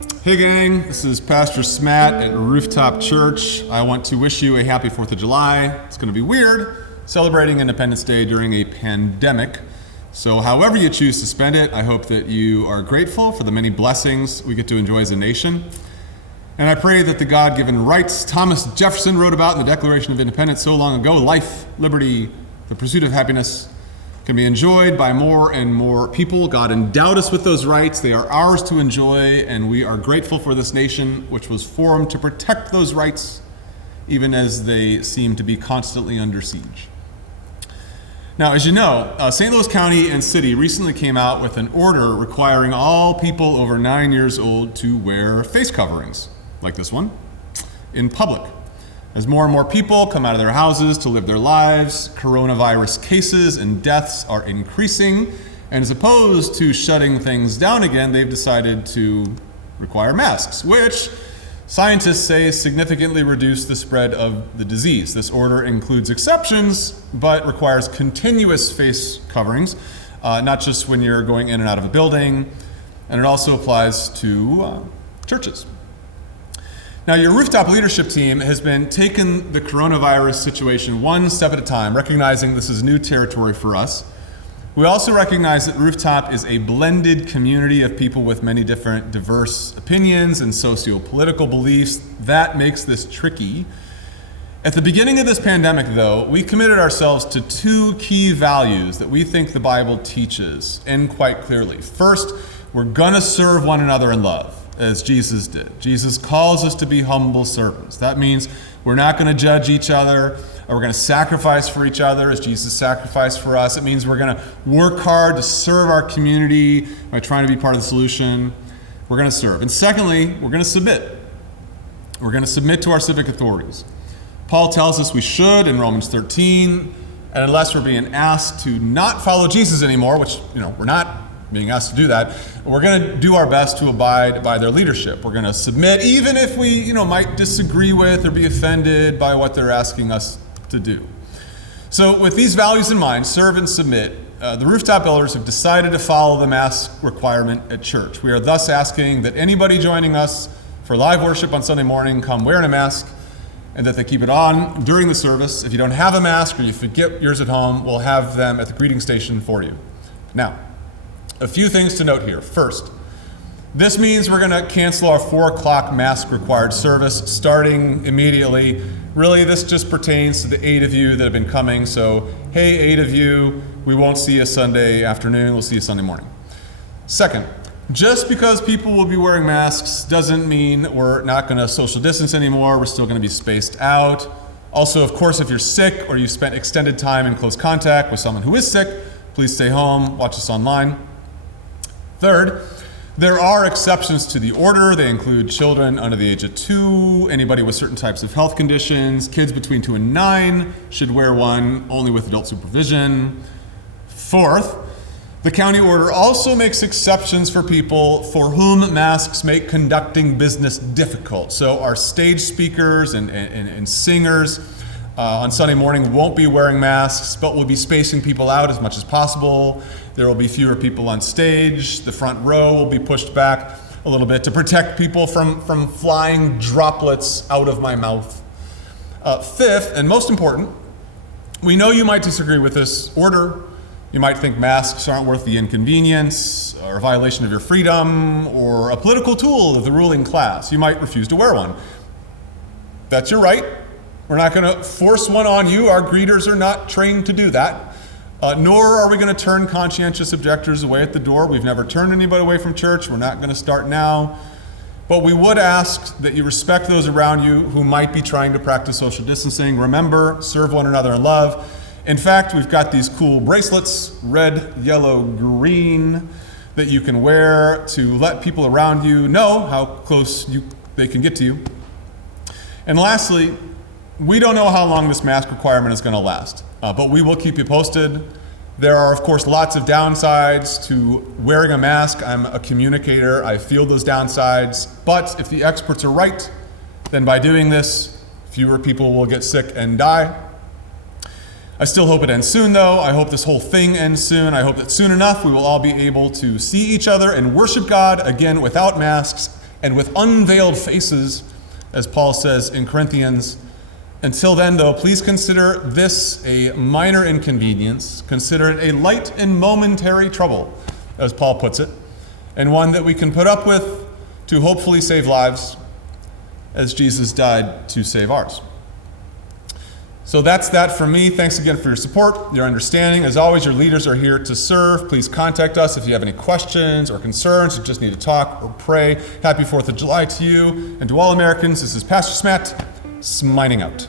Hey gang, this is Pastor Smat at Rooftop Church. I want to wish you a happy 4th of July. It's going to be weird celebrating Independence Day during a pandemic. So however you choose to spend it, I hope that you are grateful for the many blessings we get to enjoy as a nation. And I pray that the God-given rights Thomas Jefferson wrote about in the Declaration of Independence so long ago, life, liberty, the pursuit of happiness, can be enjoyed by more and more people. God endowed us with those rights. They are ours to enjoy, and we are grateful for this nation, which was formed to protect those rights, even as they seem to be constantly under siege. Now, as you know, St. Louis County and City recently came out with an order requiring all people over 9 years old to wear face coverings, like this one, in public. As more and more people come out of their houses to live their lives, coronavirus cases and deaths are increasing, and as opposed to shutting things down again, they've decided to require masks, which scientists say significantly reduce the spread of the disease. This order includes exceptions, but requires continuous face coverings, not just when you're going in and out of a building, and it also applies to churches. Now, your Rooftop leadership team has been taking the coronavirus situation one step at a time, recognizing this is new territory for us. We also recognize that Rooftop is a blended community of people with many different diverse opinions and socio-political beliefs. That makes this tricky. At the beginning of this pandemic, though, we committed ourselves to two key values that we think the Bible teaches, and quite clearly. First, we're going to serve one another in love, as Jesus did. Jesus calls us to be humble servants. That means we're not going to judge each other, or we're going to sacrifice for each other as Jesus sacrificed for us. It means we're going to work hard to serve our community by trying to be part of the solution. We're going to serve. And secondly, we're going to submit. We're going to submit to our civic authorities. Paul tells us we should in Romans 13, and unless we're being asked to not follow Jesus anymore, which, we're not being asked to do that, we're going to do our best to abide by their leadership. We're going to submit, even if we, might disagree with or be offended by what they're asking us to do. So with these values in mind, serve and submit, the Rooftop elders have decided to follow the mask requirement at church. We are thus asking that anybody joining us for live worship on Sunday morning come wearing a mask, and that they keep it on during the service. If you don't have a mask or you forget yours at home, we'll have them at the greeting station for you. Now, a few things to note here. First, this means we're going to cancel our 4 o'clock mask required service starting immediately. Really, this just pertains to the 8 of you that have been coming. So, hey, 8 of you, we won't see you Sunday afternoon. We'll see you Sunday morning. Second, just because people will be wearing masks doesn't mean we're not going to social distance anymore. We're still going to be spaced out. Also, of course, if you're sick or you've spent extended time in close contact with someone who is sick, please stay home, watch us online. Third, there are exceptions to the order. They include children under the age of 2, anybody with certain types of health conditions, kids between 2 and 9 should wear one only with adult supervision. Fourth, the county order also makes exceptions for people for whom masks make conducting business difficult. So our stage speakers and singers on Sunday morning won't be wearing masks, but we'll be spacing people out as much as possible. There will be fewer people on stage. The front row will be pushed back a little bit to protect people from flying droplets out of my mouth. Fifth, and most important, we know you might disagree with this order. You might think masks aren't worth the inconvenience, or a violation of your freedom, or a political tool of the ruling class. You might refuse to wear one. That's your right. We're not going to force one on you. Our greeters are not trained to do that. Nor are we going to turn conscientious objectors away at the door. We've never turned anybody away from church. We're not going to start now. But we would ask that you respect those around you who might be trying to practice social distancing. Remember, serve one another in love. In fact, we've got these cool bracelets, red, yellow, green, that you can wear to let people around you know how close they can get to you. And lastly, we don't know how long this mask requirement is going to last, but we will keep you posted. There are, of course, lots of downsides to wearing a mask. I'm a communicator. I feel those downsides. But if the experts are right, then by doing this, fewer people will get sick and die. I still hope it ends soon, though. I hope this whole thing ends soon. I hope that soon enough we will all be able to see each other and worship God again without masks and with unveiled faces, as Paul says in Corinthians. Until then, though, please consider this a minor inconvenience. Consider it a light and momentary trouble, as Paul puts it, and one that we can put up with to hopefully save lives, as Jesus died to save ours. So that's that from me. Thanks again for your support, your understanding. As always, your leaders are here to serve. Please contact us if you have any questions or concerns, or just need to talk or pray. Happy 4th of July to you. And to all Americans, this is Pastor Smat, smiting out.